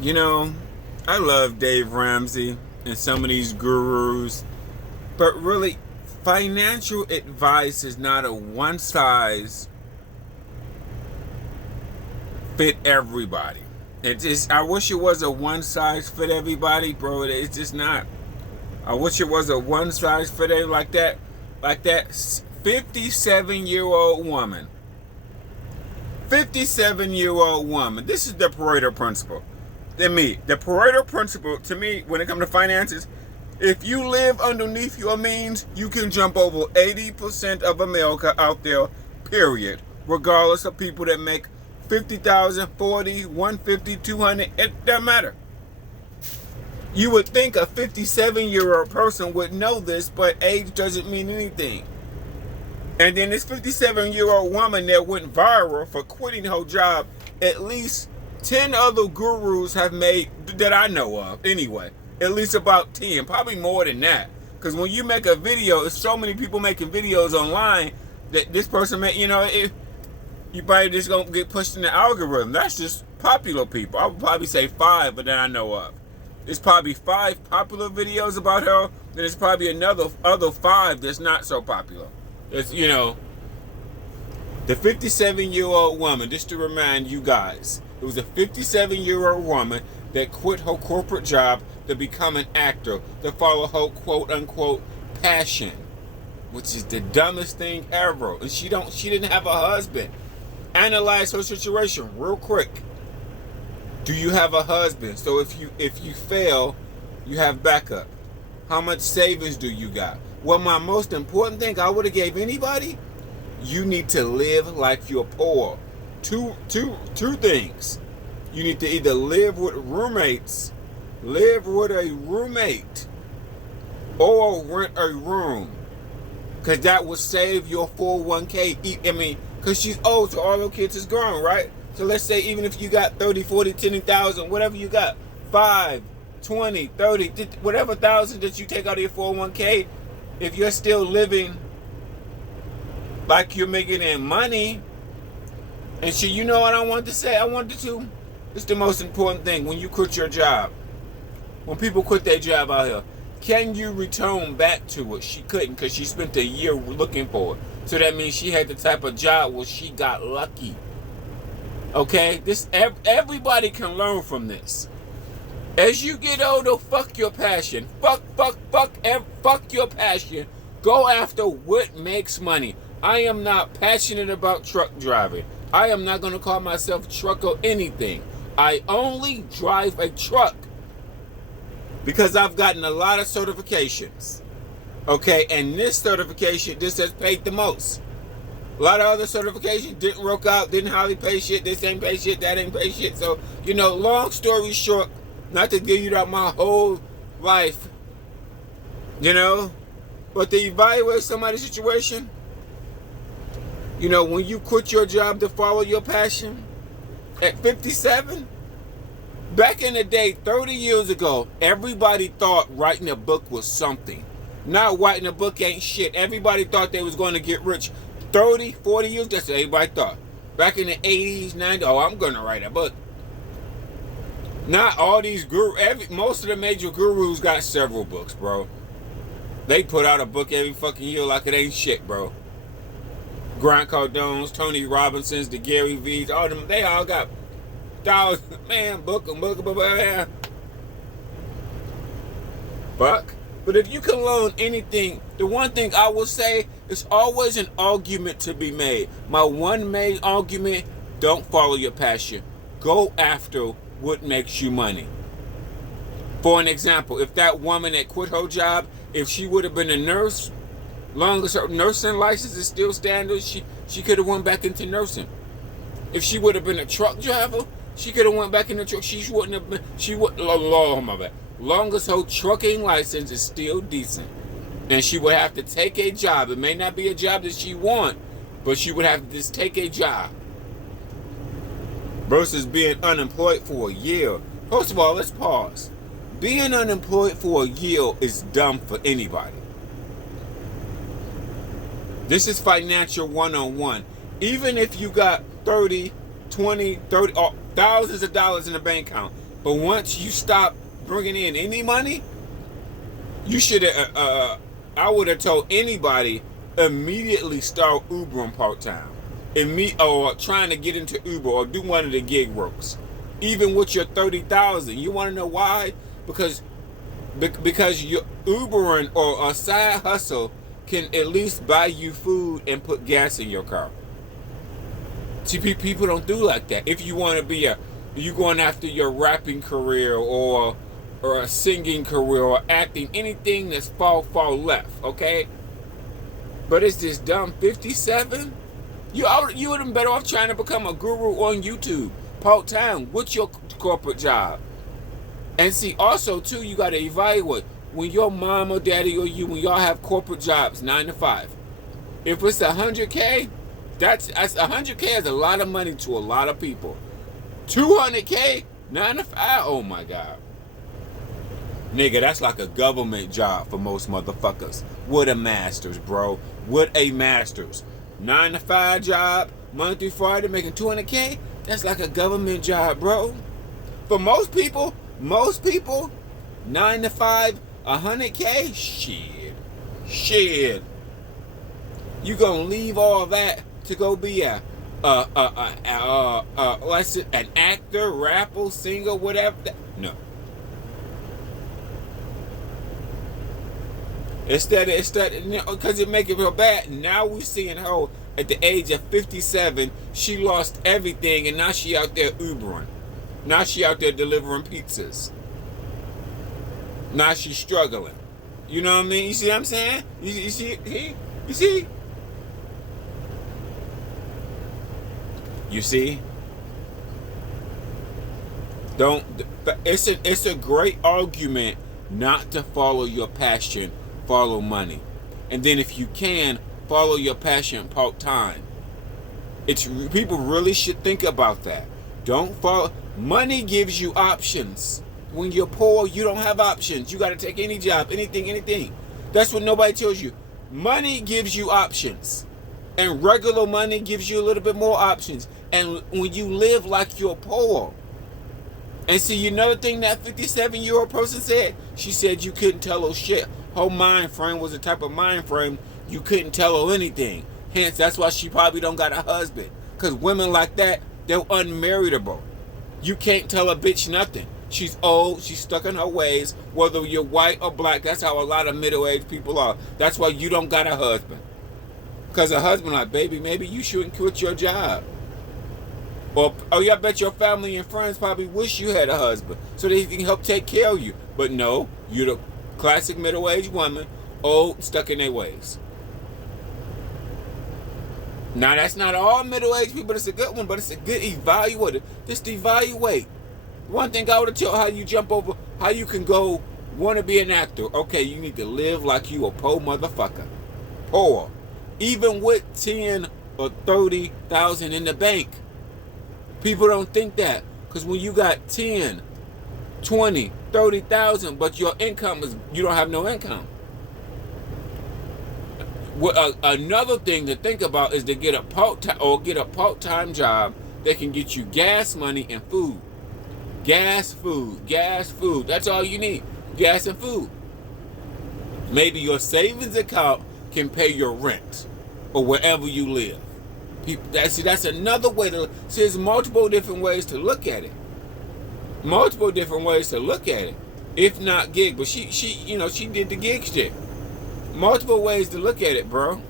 You know, I love Dave Ramsey and some of these gurus, but really, financial advice is not a one size fit everybody. It just, I wish it was a one size fit everybody, bro. It's just not. I wish it was a one size fit everybody like that 57-year-old woman. 57-year-old woman. This is the Pareto principle. The Pareto principle, to me, when it comes to finances, if you live underneath your means, you can jump over 80% of America out there, period. Regardless of people that make 50,000, 40, 150, 200, it doesn't matter. You would think a 57-year-old person would know this, but age doesn't mean anything. And then this 57-year-old woman that went viral for quitting her job, at least 10 other gurus have made, that I know of anyway. At least about 10, probably more than that. Because when you make a video, there's so many people making videos online that this person may, you probably just gonna get pushed in the algorithm. That's just popular people. I would probably say 5, but then I know of. There's probably 5 popular videos about her. Then there's probably other 5 that's not so popular. It's, the 57-year-old woman, just to remind you guys, it was a 57-year-old woman that quit her corporate job to become an actor, to follow her quote-unquote passion, which is the dumbest thing ever. And she didn't have a husband. Analyze her situation real quick. Do you have a husband? So if you fail, you have backup. How much savings do you got? Well, my most important thing I would have gave anybody, you need to live like you're poor. Two things. You need to either live with a roommate, or rent a room. Because that will save your 401k. Because she's old, so all her kids is grown, right? So let's say even if you got 30, 40, 10,000, whatever you got, 5, 20, 30, whatever thousand that you take out of your 401k, if you're still living like you're making in money, and shit, you know what I wanted to say? It's the most important thing when you quit your job. When people quit their job out here, can you return back to it? She couldn't, because she spent a year looking for it. So that means she had the type of job where she got lucky. Okay? Everybody can learn from this. As you get older, fuck your passion. Fuck your passion. Go after what makes money. I am not passionate about truck driving. I am not going to call myself a truck or anything. I only drive a truck because I've gotten a lot of certifications. Okay, and this certification, this has paid the most. A lot of other certifications didn't work out, didn't hardly pay shit. This ain't pay shit, that ain't pay shit. So, long story short, not to give you out my whole life, but to evaluate somebody's situation, when you quit your job to follow your passion at 57, back in the day, 30 years ago, everybody thought writing a book was something. Now writing a book ain't shit. Everybody thought they was going to get rich. 30, 40 years, that's what everybody thought. Back in the 80s, 90s, I'm going to write a book. Not all these most of the major gurus got several books, bro. They put out a book every fucking year like it ain't shit, bro. Grant Cardone's, Tony Robinson's, the Gary V's, all them, they all got dollars. Man, book. Fuck. But if you can learn anything, the one thing I will say, is always an argument to be made. My one main argument, don't follow your passion. Go after what makes you money. For an example, if that woman that quit her job, if she would have been a nurse, long as her nursing license is still standard, she could have went back into nursing. If she would have been a truck driver, she could have went back in the truck. Long as her trucking license is still decent. And she would have to take a job. It may not be a job that she wants, but she would have to just take a job. Versus being unemployed for a year. First of all, let's pause. Being unemployed for a year is dumb for anybody. This is financial 101. Even if you got 30, 20, 30, thousands of dollars in the bank account, But once you stop bringing in any money, you should have. I would have told anybody immediately start Ubering part time, or trying to get into Uber or do one of the gig works. Even with your 30,000, you want to know why? Because your Ubering or a side hustle can at least buy you food and put gas in your car. See, people don't do like that. If you want to be you going after your rapping career or a singing career or acting, anything that's far left, okay? But it's this dumb 57. You would have been better off trying to become a guru on YouTube part time with your corporate job. And see, also too, you got to evaluate when your mom or daddy or you, when y'all have corporate jobs, 9 to 5. If it's 100K, that's 100K is a lot of money to a lot of people. 200K, 9 to 5. Oh my God, nigga, that's like a government job for most motherfuckers. With a master's, bro. With a master's, 9 to 5 job, Monday through Friday, making 200K. That's like a government job, bro. For most people, 9 to 5, 100K, shit. You gonna leave all that to go be an actor, rapper, singer, whatever? No. Instead, because it make it real bad. Now we seeing her at the age of 57. She lost everything, and now she out there Ubering. Now she out there delivering pizzas. Now she's struggling. You know what I mean? You see what I'm saying? You see? You see? You see? It's a great argument not to follow your passion, follow money. And then if you can, follow your passion part-time. People really should think about that. Don't follow. Money gives you options. When you're poor, you don't have options. You got to take any job, anything. That's what nobody tells you. Money gives you options. And regular money gives you a little bit more options. And when you live like you're poor. And see, another thing that 57-year-old person said, she said you couldn't tell her shit. Her mind frame was the type of mind frame you couldn't tell her anything. Hence, that's why she probably don't got a husband. Because women like that, they're unmarriageable. You can't tell a bitch nothing. She's old, she's stuck in her ways, whether you're white or black. That's how a lot of middle-aged people are. That's why you don't got a husband. Because a husband like, baby, maybe you shouldn't quit your job. Or, I bet your family and friends probably wish you had a husband so they can help take care of you. But no, you're the classic middle-aged woman, old, stuck in their ways. Now, that's not all middle-aged people. It's a good one, but it's a good evaluator. Just evaluate. One thing I would have told how you jump over, how you can go want to be an actor. Okay, you need to live like you a poor motherfucker. Poor. Even with 10 or 30,000 in the bank. People don't think that. Because when you got 10, 20, 30,000, but your income is, you don't have no income. Another thing to think about is to get a part-time job that can get you gas money and food. Gas, food. That's all you need. Gas and food. Maybe your savings account can pay your rent or wherever you live. That's another way to see. There's multiple different ways to look at it. If not gig, but she did the gig shit. Multiple ways to look at it, bro.